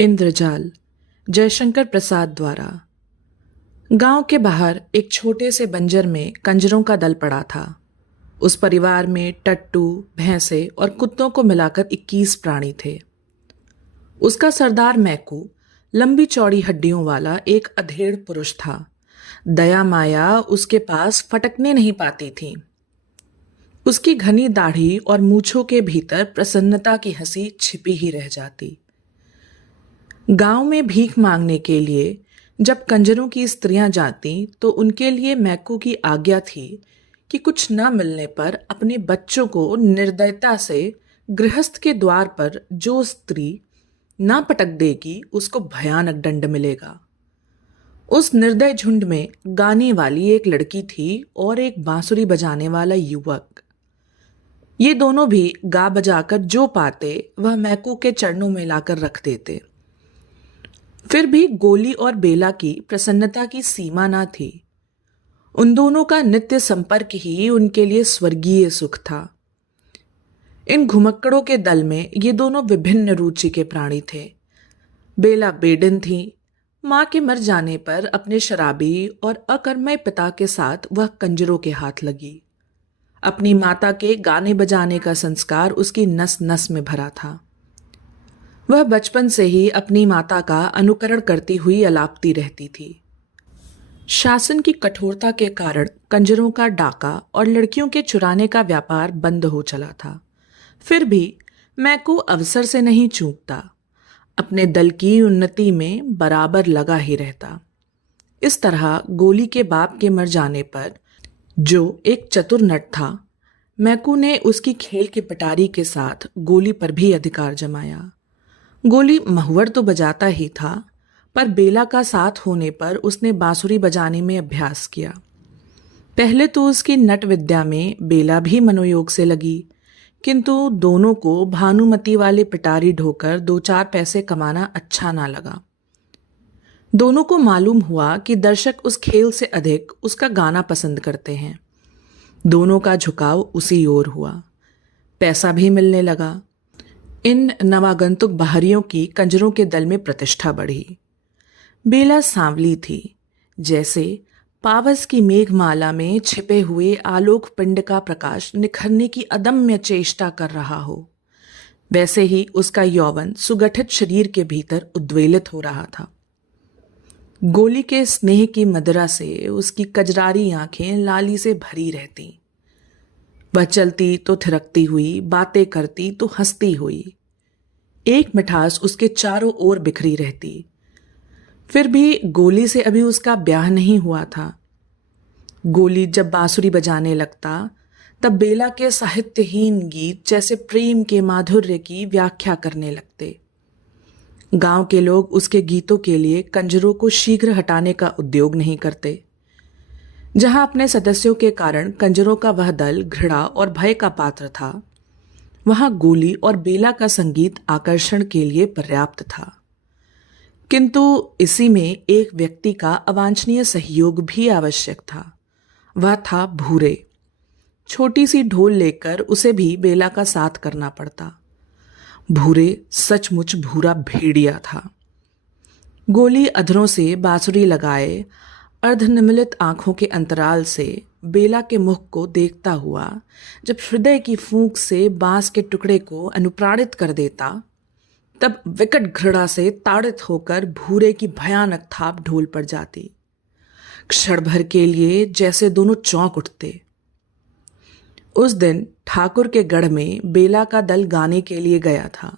इंद्रजाल जयशंकर प्रसाद द्वारा। गांव के बाहर एक छोटे से बंजर में कंजरों का दल पड़ा था। उस परिवार में टट्टू, भैंसे और कुत्तों को मिलाकर 21 प्राणी थे। उसका सरदार मैकू लंबी चौड़ी हड्डियों वाला एक अधेड़ पुरुष था। दया माया उसके पास फटकने नहीं पाती थी। उसकी घनी दाढ़ी और मूछों के भीतर प्रसन्नता की हंसी छिपी ही रह जाती। गांव में भीख मांगने के लिए जब कंजरों की स्त्रियां जाती तो उनके लिए मैकू की आज्ञा थी कि कुछ न मिलने पर अपने बच्चों को निर्दयता से गृहस्थ के द्वार पर जो स्त्री ना पटक देगी उसको भयानक दंड मिलेगा। उस निर्दय झुंड में गाने वाली एक लड़की थी और एक बांसुरी बजाने वाला युवक। ये दोनों भी गा बजाकर जो पाते वह मैकू के चरणों में लाकर रख देते। फिर भी गोली और बेला की प्रसन्नता की सीमा ना थी। उन दोनों का नित्य संपर्क ही उनके लिए स्वर्गीय सुख था। इन घुमक्कड़ों के दल में ये दोनों विभिन्न रुचि के प्राणी थे। बेला बेडिन थी। मां के मर जाने पर अपने शराबी और अकर्मण्य पिता के साथ वह कंजरों के हाथ लगी। अपनी माता के गाने बजाने का संस्कार उसकी नस नस में भरा था। वह बचपन से ही अपनी माता का अनुकरण करती हुई अलापती रहती थी। शासन की कठोरता के कारण कंजरों का डाका और लड़कियों के चुराने का व्यापार बंद हो चला था। फिर भी मैकू अवसर से नहीं चूकता। अपने दल की उन्नति में बराबर लगा ही रहता। इस तरह गोली के बाप के मर जाने पर, जो एक चतुर नट था, मैकू ने उसकी खेल की पिटारी के साथ गोली पर भी अधिकार जमाया। गोली महुवर तो बजाता ही था, पर बेला का साथ होने पर उसने बांसुरी बजाने में अभ्यास किया। पहले तो उसकी नट विद्या में बेला भी मनोयोग से लगी, किंतु दोनों को भानुमती वाले पिटारी ढोकर 2-4 पैसे कमाना अच्छा ना लगा। दोनों को मालूम हुआ कि दर्शक उस खेल से अधिक उसका गाना पसंद करते हैं। दोनों का झुकाव उसी ओर हुआ। पैसा भी मिलने लगा। इन नवागंतुक बाहरियों की कंजरों के दल में प्रतिष्ठा बढ़ी। बेला सांवली थी, जैसे पावस की मेघमाला में छिपे हुए आलोक पिंड का प्रकाश निखरने की अदम्य चेष्टा कर रहा हो। वैसे ही उसका यौवन सुगठित शरीर के भीतर उद्वेलित हो रहा था। गोली के स्नेह की मदिरा से उसकी कजरारी आंखें लाली से भरी रहती। वह चलती तो थिरकती हुई, बातें करती तो हंसती हुई। एक मिठास उसके चारों ओर बिखरी रहती। फिर भी गोली से अभी उसका ब्याह नहीं हुआ था। गोली जब बांसुरी बजाने लगता तब बेला के साहित्यहीन गीत जैसे प्रेम के माधुर्य की व्याख्या करने लगते। गांव के लोग उसके गीतों के लिए कंजरों को शीघ्र हटाने का उद्योग नहीं करते। जहां अपने सदस्यों के कारण कंजरों का वह दल घृणा और भय का पात्र था, वहां गोली और बेला का संगीत आकर्षण के लिए पर्याप्त था। किंतु इसी में एक व्यक्ति का अवांछनीय सहयोग भी आवश्यक था। वह था भूरे। छोटी सी ढोल लेकर उसे भी बेला का साथ करना पड़ता। भूरे सचमुच भूरा भेड़िया था। गोली अधरों से बांसुरी लगाए अर्धनिमिलित आंखों के अंतराल से बेला के मुख को देखता हुआ जब हृदय की फूंक से बांस के टुकड़े को अनुप्राणित कर देता, तब विकट घृणा से ताड़ित होकर भूरे की भयानक थाप ढोल पर जाती। क्षण भर के लिए जैसे दोनों चौंक उठते। उस दिन ठाकुर के गढ़ में बेला का दल गाने के लिए गया था।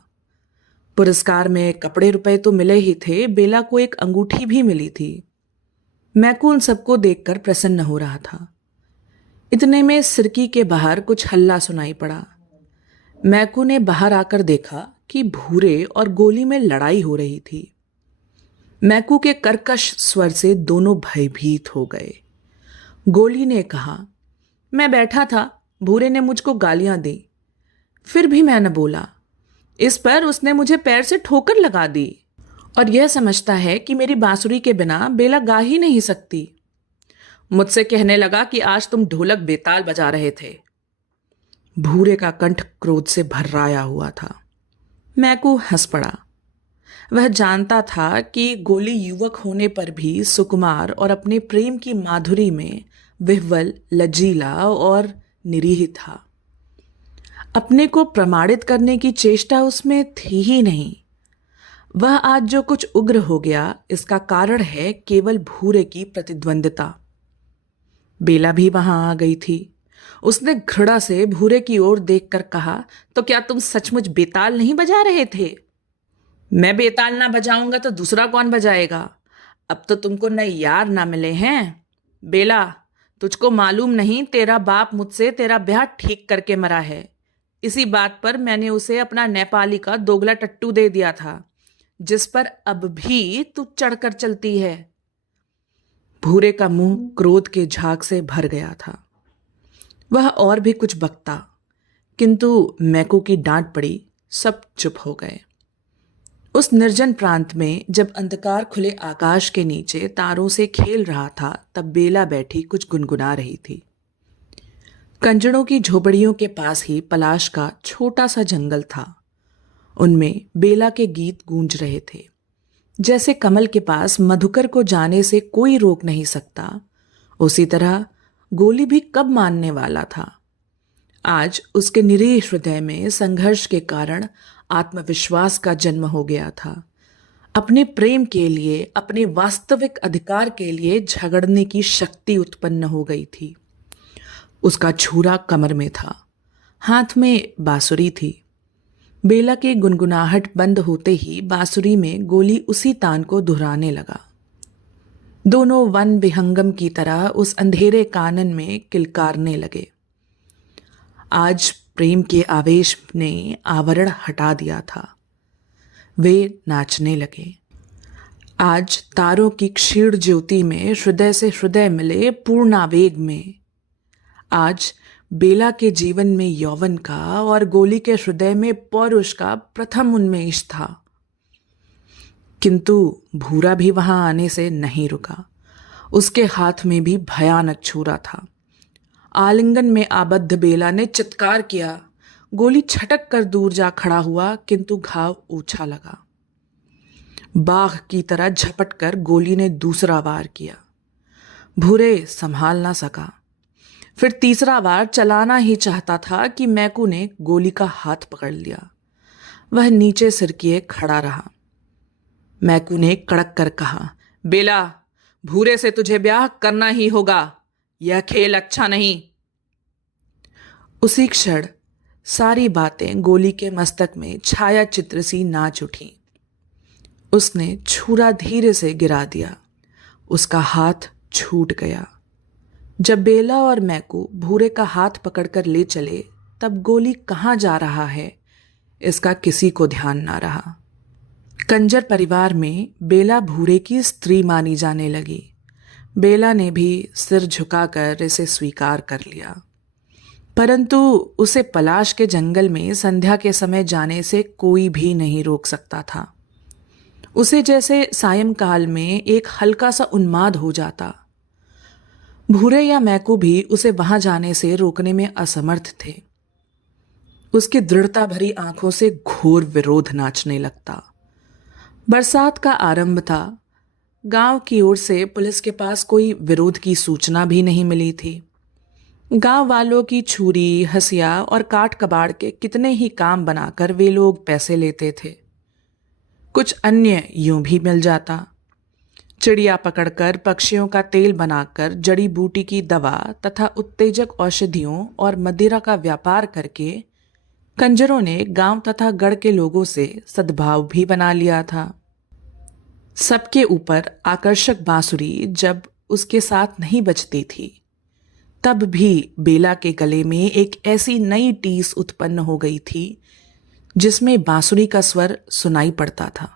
पुरस्कार में कपड़े रुपए तो मिले ही थे, बेला को एक अंगूठी भी मिली थी। मैकू उन सबको देखकर प्रसन्न हो रहा था। इतने में सिरकी के बाहर कुछ हल्ला सुनाई पड़ा। मैकू ने बाहर आकर देखा कि भूरे और गोली में लड़ाई हो रही थी। मैकू के कर्कश स्वर से दोनों भयभीत हो गए। गोली ने कहा, मैं बैठा था, भूरे ने मुझको गालियां दी, फिर भी मैं न बोला। इस पर उसने मुझे पैर से ठोकर लगा दी और यह समझता है कि मेरी बांसुरी के बिना बेला गा ही नहीं सकती। मुझसे कहने लगा कि आज तुम ढोलक बेताल बजा रहे थे। भूरे का कंठ क्रोध से भर्राया हुआ था। मैकू हंस पड़ा। वह जानता था कि गोली युवक होने पर भी सुकुमार और अपने प्रेम की माधुरी में विह्वल, लजीला और निरीह था। अपने को प्रमाणित करने की चेष्टा उसमें थी ही नहीं। वह आज जो कुछ उग्र हो गया, इसका कारण है केवल भूरे की प्रतिद्वंदिता। बेला भी वहां आ गई थी। उसने घृणा से भूरे की ओर देखकर कहा, तो क्या तुम सचमुच बेताल नहीं बजा रहे थे? मैं बेताल ना बजाऊंगा तो दूसरा कौन बजाएगा? अब तो तुमको नए यार ना मिले हैं। बेला, तुझको मालूम नहीं, तेरा बाप मुझसे तेरा ब्याह ठीक करके मरा है। इसी बात पर मैंने उसे अपना नेपाली का दोगला टट्टू दे दिया था, जिस पर अब भी तू चढ़कर चलती है। भूरे का मुंह क्रोध के झाग से भर गया था। वह और भी कुछ बकता, किंतु मैकू की डांट पड़ी, सब चुप हो गए। उस निर्जन प्रांत में जब अंधकार खुले आकाश के नीचे तारों से खेल रहा था, तब बेला बैठी कुछ गुनगुना रही थी। कंजड़ों की झोपड़ियों के पास ही पलाश का छोटा सा जंगल था। उनमें बेला के गीत गूंज रहे थे। जैसे कमल के पास मधुकर को जाने से कोई रोक नहीं सकता, उसी तरह गोली भी कब मानने वाला था। आज उसके निरीह हृदय में संघर्ष के कारण आत्मविश्वास का जन्म हो गया था। अपने प्रेम के लिए, अपने वास्तविक अधिकार के लिए झगड़ने की शक्ति उत्पन्न हो गई थी। उसका छुरा कमर में था, हाथ में बांसुरी थी। बेला के गुनगुनाहट बंद होते ही बांसुरी में गोली उसी तान को दोहराने लगा। दोनों वन विहंगम की तरह उस अंधेरे कानन में किलकारने लगे। आज प्रेम के आवेश ने आवरण हटा दिया था। वे नाचने लगे। आज तारों की क्षीण ज्योति में हृदय से हृदय मिले पूर्णावेग में। आज बेला के जीवन में यौवन का और गोली के हृदय में पौरुष का प्रथम उन्मेष था। किंतु भूरा भी वहां आने से नहीं रुका। उसके हाथ में भी भयानक छुरा था। आलिंगन में आबद्ध बेला ने चित्कार किया। गोली छटक कर दूर जा खड़ा हुआ, किंतु घाव ऊंचा लगा। बाघ की तरह झपट कर गोली ने दूसरा वार किया। भूरे संभाल ना सका। फिर तीसरा वार चलाना ही चाहता था कि मैकू ने गोली का हाथ पकड़ लिया। वह नीचे सिर किए खड़ा रहा। मैकू ने कड़क कर कहा, बेला, भूरे से तुझे ब्याह करना ही होगा। यह खेल अच्छा नहीं। उसी क्षण सारी बातें गोली के मस्तक में छाया चित्र सी नाच उठी। उसने छुरा धीरे से गिरा दिया। उसका हाथ छूट गया। जब बेला और मैकू भूरे का हाथ पकड़कर ले चले, तब गोली कहाँ जा रहा है, इसका किसी को ध्यान ना रहा। कंजर परिवार में बेला भूरे की स्त्री मानी जाने लगी। बेला ने भी सिर झुकाकर इसे स्वीकार कर लिया, परंतु उसे पलाश के जंगल में संध्या के समय जाने से कोई भी नहीं रोक सकता था। उसे जैसे सायंकाल में एक हल्का सा उन्माद हो जाता। भूरे या मैकू भी उसे वहां जाने से रोकने में असमर्थ थे। उसकी दृढ़ता भरी आंखों से घोर विरोध नाचने लगता। बरसात का आरंभ था। गांव की ओर से पुलिस के पास कोई विरोध की सूचना भी नहीं मिली थी। गांव वालों की छुरी, हंसिया और काट कबाड़ के कितने ही काम बनाकर वे लोग पैसे लेते थे। कुछ अन्य यूं भी मिल जाता। चिड़िया पकड़कर, पक्षियों का तेल बनाकर, जड़ी बूटी की दवा तथा उत्तेजक औषधियों और मदिरा का व्यापार करके कंजरों ने गांव तथा गढ़ के लोगों से सद्भाव भी बना लिया था। सबके ऊपर आकर्षक बांसुरी जब उसके साथ नहीं बजती थी, तब भी बेला के गले में एक ऐसी नई टीस उत्पन्न हो गई थी जिसमें बांसुरी का स्वर सुनाई पड़ता था।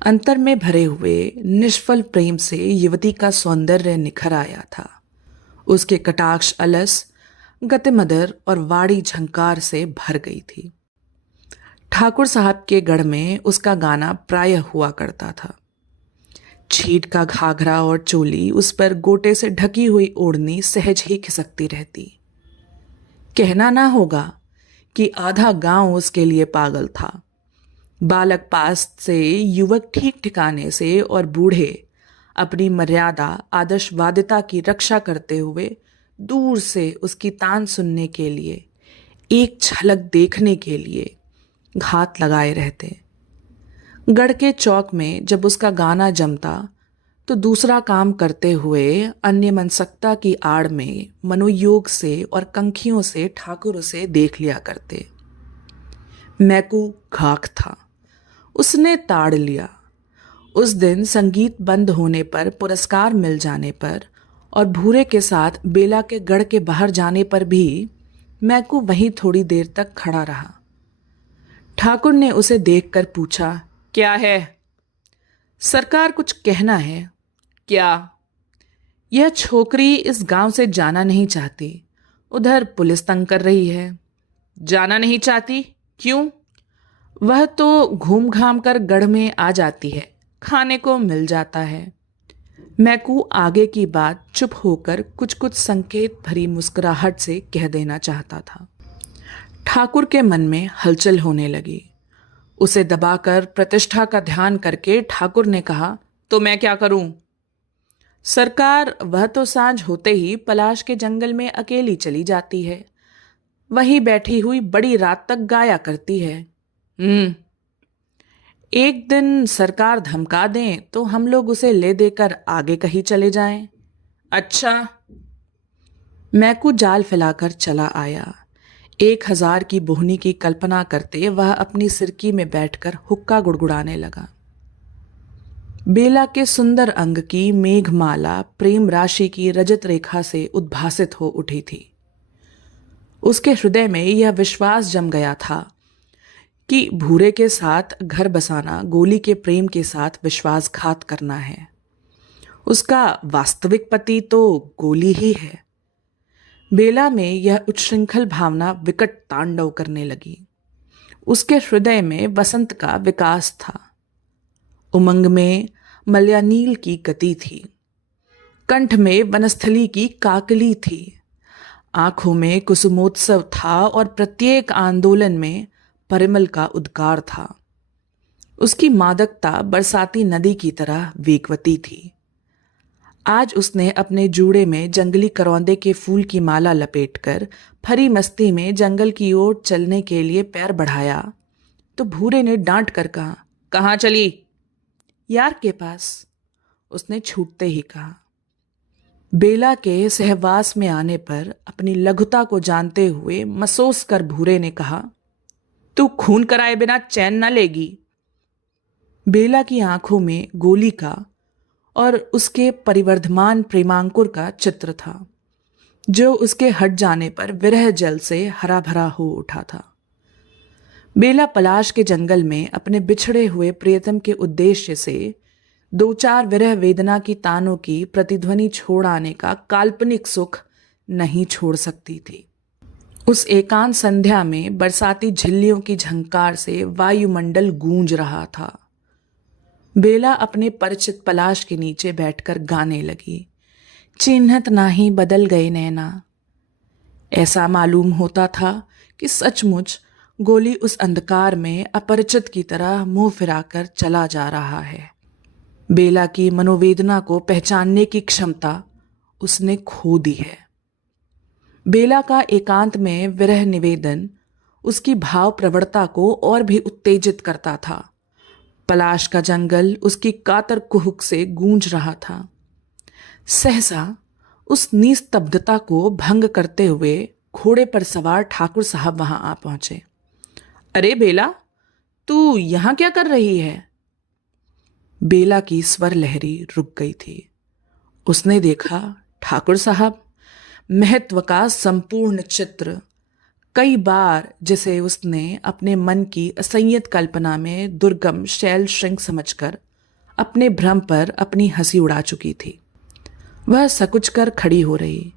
अंतर में भरे हुए निष्फल प्रेम से युवती का सौंदर्य निखर आया था। उसके कटाक्ष अलस, गतिमदर और वाड़ी झंकार से भर गई थी। ठाकुर साहब के गढ़ में उसका गाना प्रायः हुआ करता था। छीट का घाघरा और चोली, उस पर गोटे से ढकी हुई ओढ़नी सहज ही खिसकती रहती। कहना ना होगा कि आधा गांव उसके लिए पागल था। बालक पास से, युवक ठीक ठिकाने से और बूढ़े अपनी मर्यादा आदर्शवादिता की रक्षा करते हुए दूर से उसकी तान सुनने के लिए, एक झलक देखने के लिए घात लगाए रहते। गढ़ के चौक में जब उसका गाना जमता तो दूसरा काम करते हुए अन्य मनसकता की आड़ में मनोयोग से और कंखियों से ठाकुर उसे देख लिया करते। मैकू घाक था, उसने ताड़ लिया। उस दिन संगीत बंद होने पर, पुरस्कार मिल जाने पर और भूरे के साथ बेला के गढ़ के बाहर जाने पर भी मैकू वहीं थोड़ी देर तक खड़ा रहा। ठाकुर ने उसे देखकर पूछा, क्या है? सरकार कुछ कहना है। क्या? यह छोकरी इस गांव से जाना नहीं चाहती, उधर पुलिस तंग कर रही है। जाना नहीं चाहती? क्यों? वह तो घूम घाम कर गढ़ में आ जाती है, खाने को मिल जाता है। मैकू आगे की बात चुप होकर कुछ कुछ संकेत भरी मुस्कुराहट से कह देना चाहता था। ठाकुर के मन में हलचल होने लगी। उसे दबाकर प्रतिष्ठा का ध्यान करके ठाकुर ने कहा, तो मैं क्या करूं? सरकार वह तो सांझ होते ही पलाश के जंगल में अकेली चली जाती है, वहीं बैठी हुई बड़ी रात तक गाया करती है। एक दिन सरकार धमका दें तो हम लोग उसे ले देकर आगे कहीं चले जाएं। अच्छा। मैकू जाल फैलाकर चला आया। 1000 की बोहनी की कल्पना करते वह अपनी सिरकी में बैठकर हुक्का गुड़गुड़ाने लगा। बेला के सुंदर अंग की मेघमाला प्रेम राशि की रजत रेखा से उद्भासित हो उठी थी। उसके हृदय में यह विश्वास जम गया था कि भूरे के साथ घर बसाना गोली के प्रेम के साथ विश्वासघात करना है। उसका वास्तविक पति तो गोली ही है। बेला में यह उच्छृंखल भावना विकट तांडव करने लगी। उसके हृदय में वसंत का विकास था। उमंग में मलयानील की गति थी, कंठ में वनस्थली की काकली थी, आंखों में कुसुमोत्सव था और प्रत्येक आंदोलन में परिमल का उद्गार था। उसकी मादकता बरसाती नदी की तरह वेगवती थी। आज उसने अपने जूड़े में जंगली करौंदे के फूल की माला लपेटकर फरी मस्ती में जंगल की ओर चलने के लिए पैर बढ़ाया तो भूरे ने डांट कर कहा, कहाँ चली? यार के पास, उसने छूटते ही कहा। बेला के सहवास में आने पर अपनी लघुता को जानते हुए मसोस कर भूरे ने कहा, तू खून कराए बिना चैन न लेगी। बेला की आंखों में गोली का और उसके परिवर्धमान प्रेमांकुर का चित्र था, जो उसके हट जाने पर विरह जल से हरा भरा हो उठा था। बेला पलाश के जंगल में अपने बिछड़े हुए प्रियतम के उद्देश्य से 2-4 विरह वेदना की तानों की प्रतिध्वनि छोड़ आने का काल्पनिक सुख नहीं छोड़ सकती थी। उस एकांत संध्या में बरसाती झिल्लियों की झंकार से वायुमंडल गूंज रहा था। बेला अपने परिचित पलाश के नीचे बैठकर गाने लगी, चिन्हत नाही बदल गए नैना। ऐसा मालूम होता था कि सचमुच गोली उस अंधकार में अपरिचित की तरह मुंह फिराकर चला जा रहा है। बेला की मनोवेदना को पहचानने की क्षमता उसने खो दी है। बेला का एकांत में विरह निवेदन उसकी भाव प्रवणता को और भी उत्तेजित करता था। पलाश का जंगल उसकी कातर कुहुक से गूंज रहा था। सहसा उस निस्तब्धता को भंग करते हुए घोड़े पर सवार ठाकुर साहब वहां आ पहुंचे। अरे बेला, तू यहां क्या कर रही है? बेला की स्वर लहरी रुक गई थी। उसने देखा ठाकुर साहब, महत्व का संपूर्ण चित्र, कई बार जिसे उसने अपने मन की असंयत कल्पना में दुर्गम शैल श्रृंग समझकर अपने भ्रम पर अपनी हंसी उड़ा चुकी थी। वह सकुच कर खड़ी हो रही,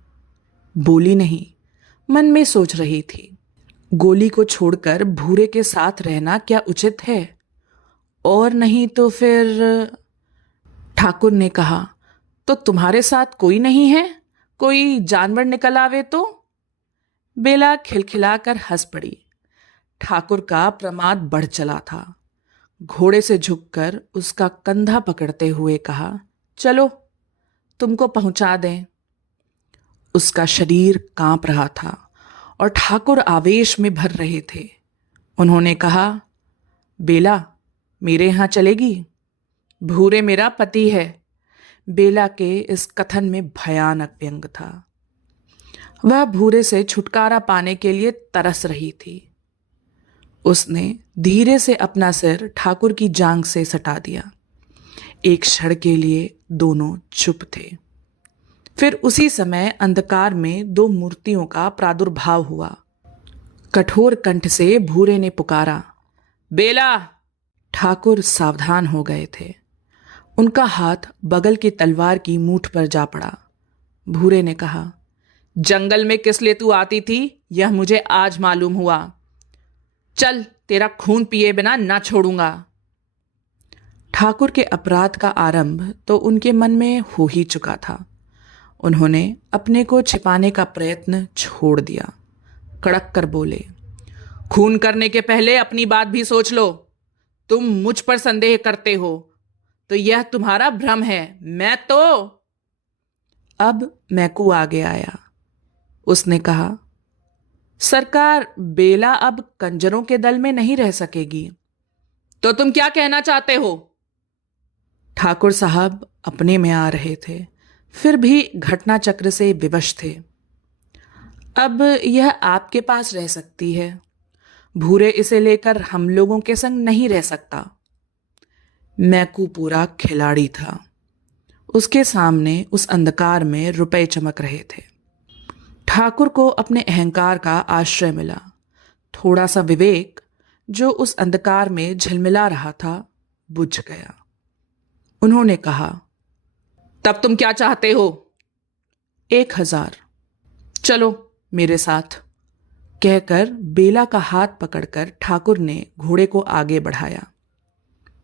बोली नहीं, मन में सोच रही थी, गोली को छोड़कर भूरे के साथ रहना क्या उचित है? और नहीं तो फिर? ठाकुर ने कहा, तो तुम्हारे साथ कोई नहीं है? कोई जानवर निकल आवे तो? बेला खिलखिलाकर हंस पड़ी। ठाकुर का प्रमाद बढ़ चला था। घोड़े से झुककर उसका कंधा पकड़ते हुए कहा, चलो तुमको पहुंचा दें। उसका शरीर कांप रहा था और ठाकुर आवेश में भर रहे थे। उन्होंने कहा, बेला मेरे यहाँ चलेगी? भूरे मेरा पति है। बेला के इस कथन में भयानक व्यंग था। वह भूरे से छुटकारा पाने के लिए तरस रही थी। उसने धीरे से अपना सिर ठाकुर की जांघ से सटा दिया। एक क्षण के लिए दोनों चुप थे। फिर उसी समय अंधकार में दो मूर्तियों का प्रादुर्भाव हुआ। कठोर कंठ से भूरे ने पुकारा, बेला। ठाकुर सावधान हो गए थे। उनका हाथ बगल की तलवार की मूठ पर जा पड़ा। भूरे ने कहा, जंगल में किस लिए तू आती थी यह मुझे आज मालूम हुआ। चल, तेरा खून पिए बिना ना छोड़ूंगा। ठाकुर के अपराध का आरंभ तो उनके मन में हो ही चुका था। उन्होंने अपने को छिपाने का प्रयत्न छोड़ दिया। कड़क कर बोले, खून करने के पहले अपनी बात भी सोच लो। तुम मुझ पर संदेह करते हो तो यह तुम्हारा भ्रम है। मैं तो। अब मैकू आगे आया। उसने कहा, सरकार, बेला अब कंजरों के दल में नहीं रह सकेगी। तो तुम क्या कहना चाहते हो? ठाकुर साहब अपने में आ रहे थे, फिर भी घटना चक्र से विवश थे। अब यह आपके पास रह सकती है। भूरे इसे लेकर हम लोगों के संग नहीं रह सकता। मैकू पूरा खिलाड़ी था। उसके सामने उस अंधकार में रुपए चमक रहे थे। ठाकुर को अपने अहंकार का आश्रय मिला। थोड़ा सा विवेक जो उस अंधकार में झिलमिला रहा था बुझ गया। उन्होंने कहा, तब तुम क्या चाहते हो? 1000। चलो मेरे साथ। कहकर बेला का हाथ पकड़कर ठाकुर ने घोड़े को आगे बढ़ाया।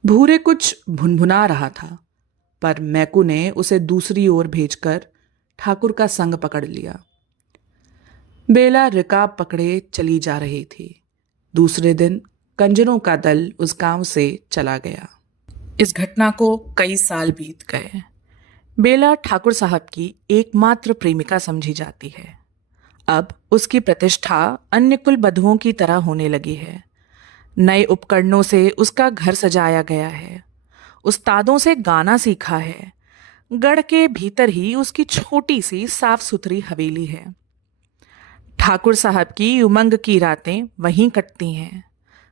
भूरे कुछ भुनभुना रहा था, पर मैकू ने उसे दूसरी ओर भेजकर ठाकुर का संग पकड़ लिया। बेला रिकाब पकड़े चली जा रही थी। दूसरे दिन कंजरों का दल उस गांव से चला गया। इस घटना को कई साल बीत गए। बेला ठाकुर साहब की एकमात्र प्रेमिका समझी जाती है। अब उसकी प्रतिष्ठा अन्य कुल बधुओं की तरह होने लगी है। नए उपकरणों से उसका घर सजाया गया है। उस्तादों से गाना सीखा है। गढ़ के भीतर ही उसकी छोटी सी साफ सुथरी हवेली है। ठाकुर साहब की उमंग की रातें वहीं कटती हैं।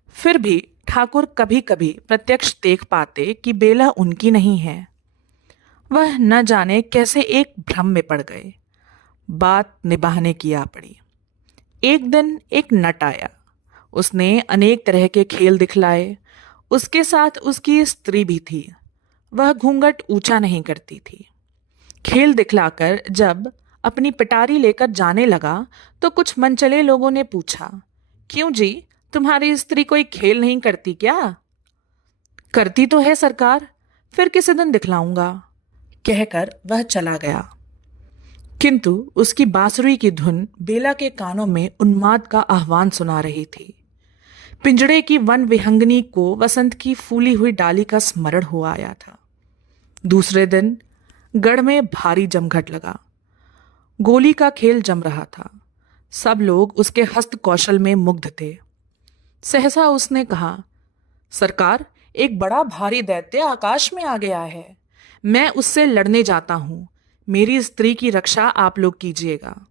फिर भी ठाकुर कभी कभी प्रत्यक्ष देख पाते कि बेला उनकी नहीं है। वह न जाने कैसे एक भ्रम में पड़ गए। बात निभाने की आ पड़ी। एक दिन एक नट आया। उसने अनेक तरह के खेल दिखलाए। उसके साथ उसकी स्त्री भी थी। वह घूंघट ऊंचा नहीं करती थी। खेल दिखलाकर जब अपनी पिटारी लेकर जाने लगा तो कुछ मनचले लोगों ने पूछा, क्यों जी, तुम्हारी स्त्री कोई खेल नहीं करती क्या? करती तो है सरकार, फिर किसी दिन दिखलाऊंगा, कहकर वह चला गया। किंतु उसकी बांसुरी की धुन बेला के कानों में उन्माद का आह्वान सुना रही थी। पिंजड़े की वन विहंगनी को वसंत की फूली हुई डाली का स्मरण हो आया था। दूसरे दिन गढ़ में भारी जमघट लगा। गोली का खेल जम रहा था। सब लोग उसके हस्त कौशल में मुग्ध थे। सहसा उसने कहा, सरकार, एक बड़ा भारी दैत्य आकाश में आ गया है। मैं उससे लड़ने जाता हूं। मेरी स्त्री की रक्षा आप लोग कीजिएगा।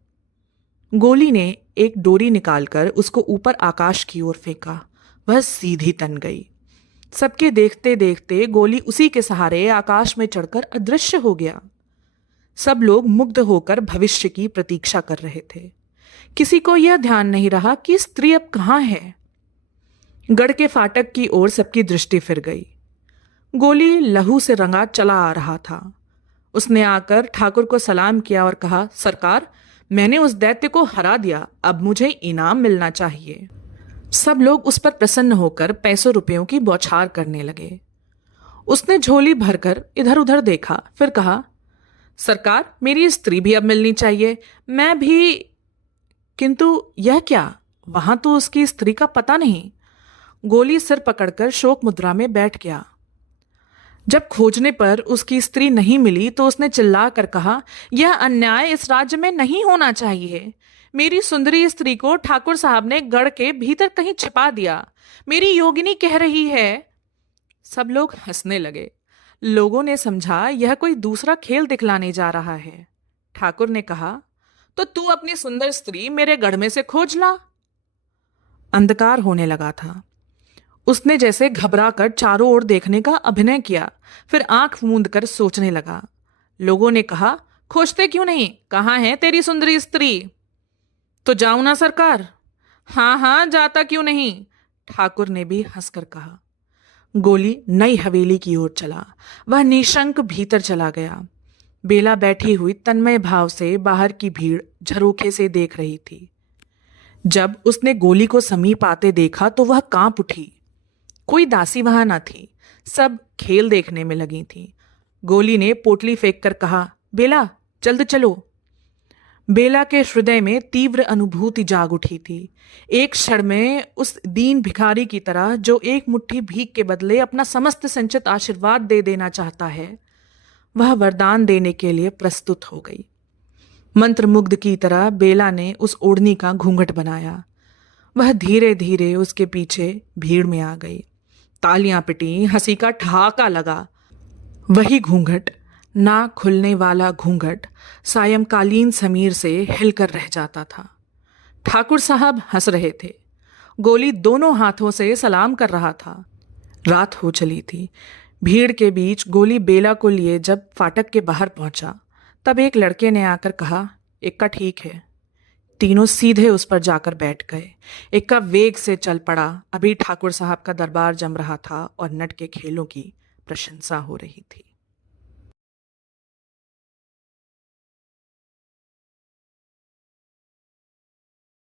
गोली ने एक डोरी निकालकर उसको ऊपर आकाश की ओर फेंका। वह सीधी तन गई। सबके देखते देखते गोली उसी के सहारे आकाश में चढ़कर अदृश्य हो गया। सब लोग मुग्ध होकर भविष्य की प्रतीक्षा कर रहे थे। किसी को यह ध्यान नहीं रहा कि स्त्री अब कहाँ है। गढ़ के फाटक की ओर सबकी दृष्टि फिर गई। गोली लहू से रंगा चला आ रहा था। उसने आकर ठाकुर को सलाम किया और कहा, सरकार, मैंने उस दैत्य को हरा दिया। अब मुझे इनाम मिलना चाहिए। सब लोग उस पर प्रसन्न होकर पैसों रुपयों की बौछार करने लगे। उसने झोली भरकर इधर उधर देखा, फिर कहा, सरकार, मेरी स्त्री भी अब मिलनी चाहिए। मैं भी। किंतु यह क्या? वहां तो उसकी स्त्री का पता नहीं। गोली सिर पकड़कर शोक मुद्रा में बैठ गया। जब खोजने पर उसकी स्त्री नहीं मिली तो उसने चिल्लाकर कहा, यह अन्याय इस राज्य में नहीं होना चाहिए। मेरी सुंदरी स्त्री को ठाकुर साहब ने गढ़ के भीतर कहीं छिपा दिया। मेरी योगिनी कह रही है। सब लोग हंसने लगे। लोगों ने समझा यह कोई दूसरा खेल दिखलाने जा रहा है। ठाकुर ने कहा, तो तू अपनी सुंदर स्त्री मेरे गढ़ में से खोज ला। अंधकार होने लगा था। उसने जैसे घबरा कर चारों ओर देखने का अभिनय किया, फिर आंख मूंद कर सोचने लगा। लोगों ने कहा, खोजते क्यों नहीं? कहाँ है तेरी सुंदरी स्त्री? तो जाऊं ना सरकार? हाँ हाँ, जाता क्यों नहीं? ठाकुर ने भी हंसकर कहा। गोली नई हवेली की ओर चला। वह निशंक भीतर चला गया। बेला बैठी हुई तन्मय भाव से बाहर की भीड़ झरोखे से देख रही थी। जब उसने गोली को समीप आते देखा तो वह कांप उठी। कोई दासी वहां न थी, सब खेल देखने में लगी थी। गोली ने पोटली फेंक कर कहा, बेला जल्द चलो। बेला के हृदय में तीव्र अनुभूति जाग उठी थी। एक क्षण में उस दीन भिखारी की तरह जो एक मुट्ठी भीख के बदले अपना समस्त संचित आशीर्वाद दे देना चाहता है, वह वरदान देने के लिए प्रस्तुत हो गई। मंत्रमुग्ध की तरह बेला ने उस ओढ़नी का घूंघट बनाया। वह धीरे धीरे उसके पीछे भीड़ में आ गई। तालियां पिटी, हंसी का ठहाका लगा। वही घूंघट, ना खुलने वाला घूंघट, सायंकालीन समीर से हिलकर रह जाता था। ठाकुर साहब हंस रहे थे। गोली दोनों हाथों से सलाम कर रहा था। रात हो चली थी। भीड़ के बीच गोली बेला को लिए जब फाटक के बाहर पहुंचा, तब एक लड़के ने आकर कहा, इक्का ठीक है। तीनों सीधे उस पर जाकर बैठ गए। इक्का वेग से चल पड़ा। अभी ठाकुर साहब का दरबार जम रहा था और नट के खेलों की प्रशंसा हो रही थी।